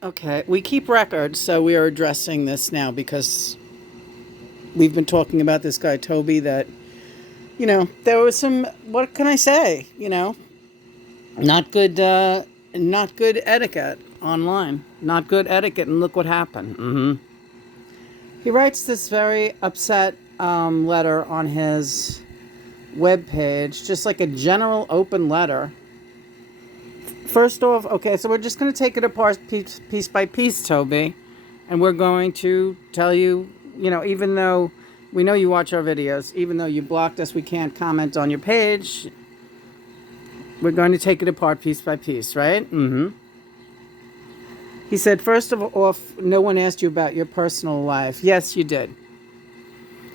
Okay, we keep records, so we are addressing this now because we've been talking about this guy Toby. That there was some. What can I say? Not good. Not good etiquette online. Not good etiquette, and look what happened. He writes this very upset letter on his webpage, just like a general open letter. First off, okay, so we're just going to take it apart piece by piece, Toby. And we're going to tell you, even though we know you watch our videos, even though you blocked us, we can't comment on your page. We're going to take it apart piece by piece, right? He said, first of all, no one asked you about your personal life. Yes, you did.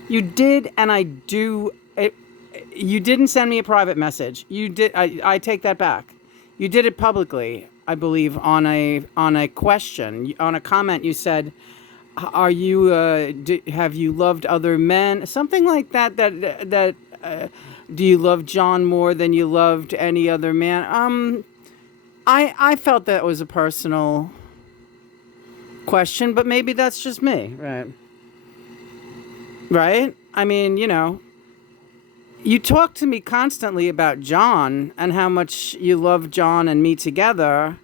You did, and I do. You didn't send me a private message. You did. I take that back. You did it publicly, I believe, on a question, on a comment. You said, "Are you? Have you loved other men? Something like that. Do you love John more than you loved any other man?" I felt that was a personal question, but maybe that's just me, right? Right? I mean, you talk to me constantly about John and how much you love John and me together.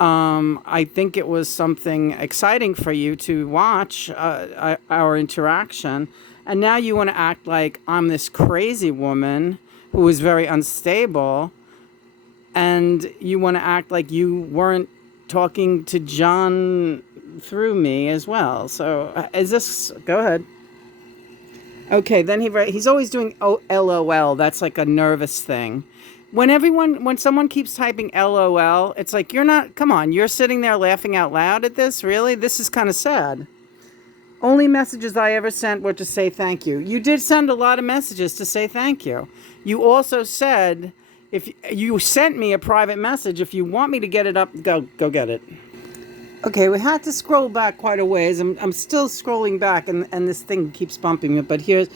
I think it was something exciting for you to watch our interaction. And now you want to act like I'm this crazy woman who is very unstable. And you want to act like you weren't talking to John through me as well. So is this... Go ahead. Okay, then he's always doing LOL. That's like a nervous thing. When someone keeps typing LOL, it's like, come on, you're sitting there laughing out loud at this? Really? This is kind of sad. Only messages I ever sent were to say thank you. You did send a lot of messages to say thank you. You also said, if you sent me a private message, if you want me to get it up, go get it. Okay, we had to scroll back quite a ways. I'm still scrolling back, and this thing keeps bumping me. But here's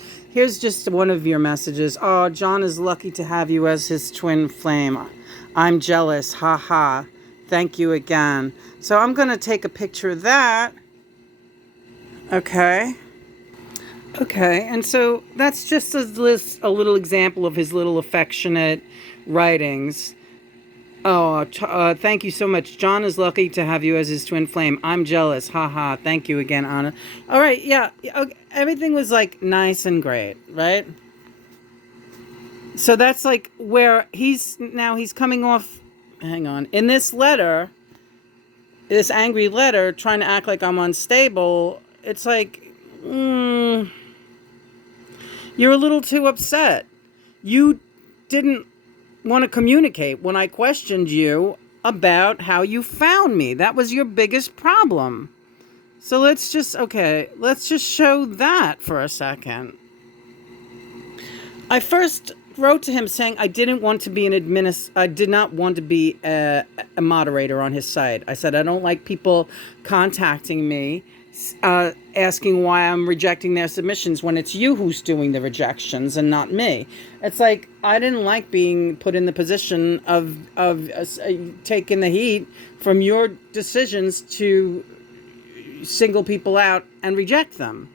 just one of your messages. Oh, John is lucky to have you as his twin flame. I'm jealous. Ha ha. Thank you again. So I'm going to take a picture of that. Okay. Okay, and so that's just a little example of his little affectionate writings. Oh, thank you so much. John is lucky to have you as his twin flame. I'm jealous. Ha. Thank you again, Anna. All right, yeah. Okay. Everything was like nice and great, right? So that's like where he's coming off. Hang on. In this letter, this angry letter, trying to act like I'm unstable. It's like, you're a little too upset. You didn't want to communicate when I questioned you about how you found me. That was your biggest problem. So let's just show that for a second. I first wrote to him saying I didn't want to be I did not want to be a moderator on his site. I said I don't like people contacting me asking why I'm rejecting their submissions when it's you who's doing the rejections and not me. It's like I didn't like being put in the position of taking the heat from your decisions to single people out and reject them.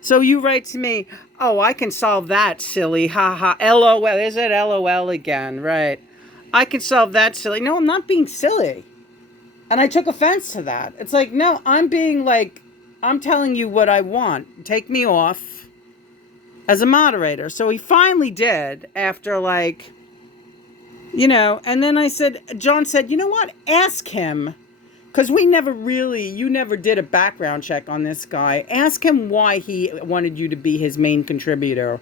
So you write to me, oh, I can solve that, silly, ha ha, LOL, is it LOL again, right? I can solve that, silly. No, I'm not being silly. And I took offense to that. It's like, no, I'm telling you what I want. Take me off as a moderator. So he finally did after and then John said, you know what? Ask him. Because you never did a background check on this guy. Ask him why he wanted you to be his main contributor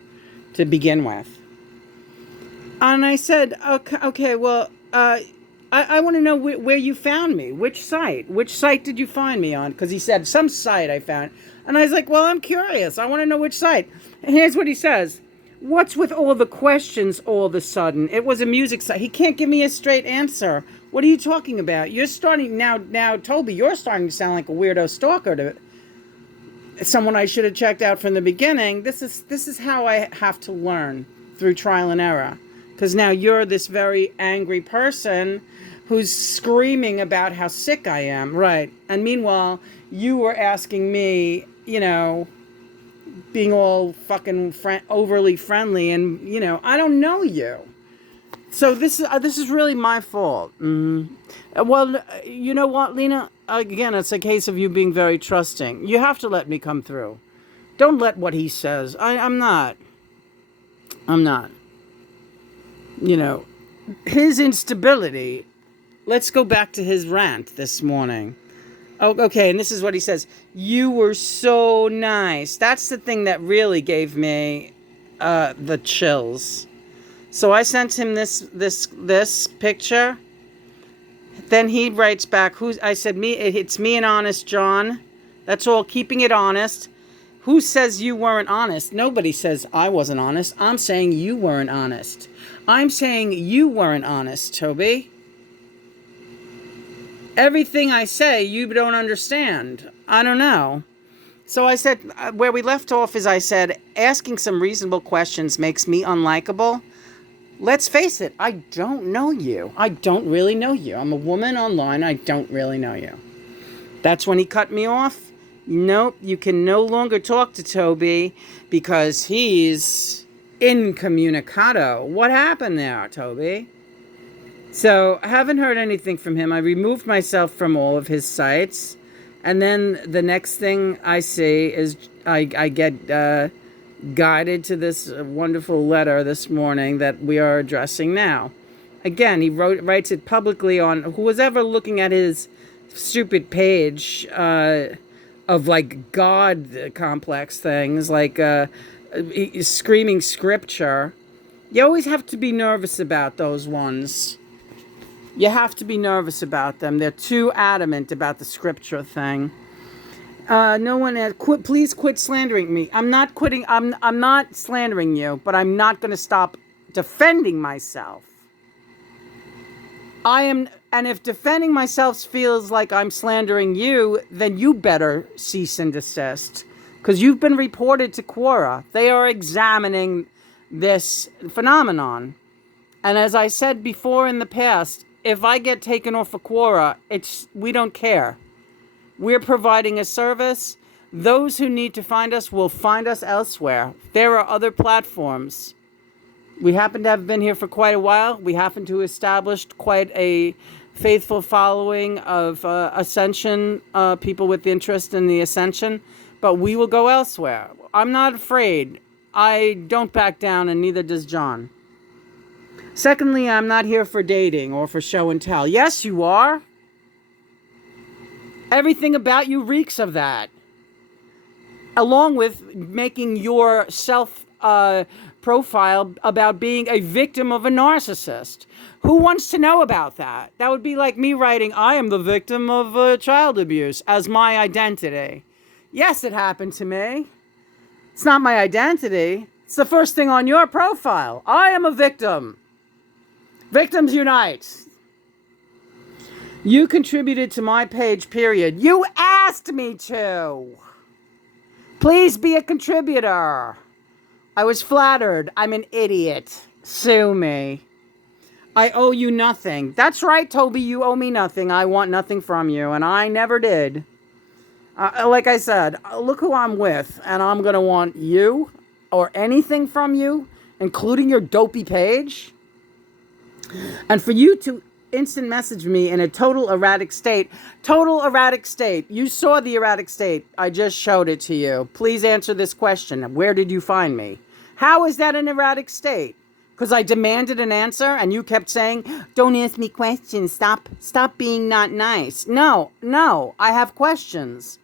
to begin with. And I said, okay, well, I want to know where you found me. Which site? Which site did you find me on? Because he said, some site I found. And I was like, well, I'm curious. I want to know which site. And here's what he says. What's with all the questions all of a sudden? It was a music site. He can't give me a straight answer. What are you talking about? You're starting now, Toby, you're starting to sound like a weirdo stalker to someone I should have checked out from the beginning. This is how I have to learn, through trial and error. Because now you're this very angry person who's screaming about how sick I am. Right. And meanwhile, you were asking me, being all fucking overly friendly, and, I don't know you. So this is really my fault. Well, you know what, Lena? Again, it's a case of you being very trusting. You have to let me come through. Don't let what he says. I'm not. His instability. Let's go back to his rant this morning. Oh, okay, and this is what he says. You were so nice. That's the thing that really gave me the chills. So I sent him this picture. Then he writes back, I said, it's me and Honest John. That's all, keeping it honest. Who says you weren't honest? Nobody says I wasn't honest. I'm saying you weren't honest. I'm saying you weren't honest, Toby. Everything I say, you don't understand. I don't know. So I said, where we left off is I said, asking some reasonable questions makes me unlikable. Let's face it, I don't know you. I don't really know you. I'm a woman online. I don't really know you. That's when he cut me off. Nope, you can no longer talk to Toby because he's incommunicado. What happened there, Toby? So I haven't heard anything from him. I removed myself from all of his sites. And then the next thing I see is I get guided to this wonderful letter this morning that we are addressing now. Again, he writes it publicly on who was ever looking at his stupid page of like God complex things, like screaming scripture. You always have to be nervous about those ones. You have to be nervous about them. They're too adamant about the scripture thing. No one has please quit slandering me. I'm not quitting. I'm not slandering you, but I'm not going to stop defending myself. And if defending myself feels like I'm slandering you, then you better cease and desist, because you've been reported to Quora. They are examining this phenomenon. And as I said before in the past, if I get taken off of Quora, we don't care. We're providing a service. Those who need to find us will find us elsewhere. There are other platforms. We happen to have been here for quite a while. We happen to have established quite a faithful following of Ascension, people with interest in the Ascension. But we will go elsewhere. I'm not afraid. I don't back down, and neither does John. Secondly, I'm not here for dating or for show and tell. Yes, you are. Everything about you reeks of that. Along with making your profile about being a victim of a narcissist. Who wants to know about that? That would be like me writing, I am the victim of child abuse as my identity. Yes, it happened to me. It's not my identity. It's the first thing on your profile. I am a victim. Victims unite. You contributed to my page, period. You asked me to. Please be a contributor. I was flattered. I'm an idiot. Sue me. I owe you nothing. That's right, Toby. You owe me nothing. I want nothing from you, and I never did. Like I said, look who I'm with, and I'm going to want you or anything from you, including your dopey page. And for you to instant message me in a total erratic state. Total erratic state. You saw the erratic state. I just showed it to you. Please answer this question. Where did you find me? How is that an erratic state? Because I demanded an answer and you kept saying, don't ask me questions. Stop being not nice. No. I have questions.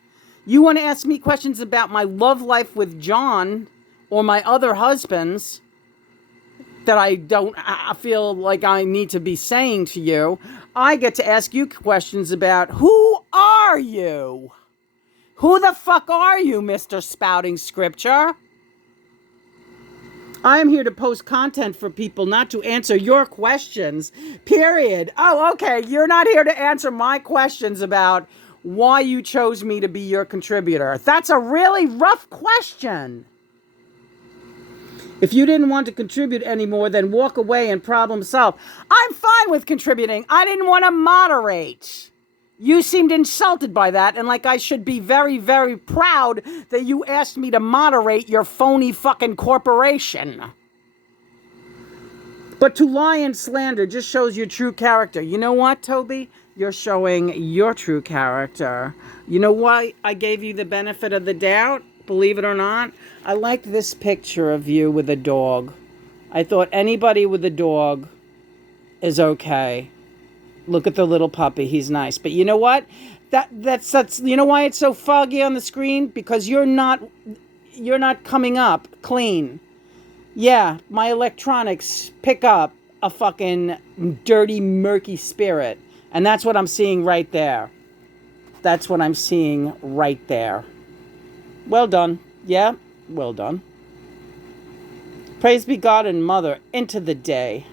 You want to ask me questions about my love life with John or my other husbands that I feel like I need to be saying to you. I get to ask you questions about who are you? Who the fuck are you, Mr. Spouting Scripture? I am here to post content for people, not to answer your questions, period. Oh, okay, you're not here to answer my questions about why you chose me to be your contributor. That's a really rough question. If you didn't want to contribute anymore, then walk away and problem solve. I'm fine with contributing. I didn't want to moderate. You seemed insulted by that, and like I should be very, very proud that you asked me to moderate your phony fucking corporation. But to lie and slander just shows your true character. You know what, Toby? You're showing your true character. You know why I gave you the benefit of the doubt? Believe it or not, I liked this picture of you with a dog. I thought anybody with a dog is okay. Look at the little puppy. He's nice. But you know what? That's you know why it's so foggy on the screen? Because you're not coming up clean. Yeah, my electronics pick up a fucking dirty, murky spirit. And that's what I'm seeing right there. That's what I'm seeing right there. Well done. Yeah, well done. Praise be God and Mother into the day.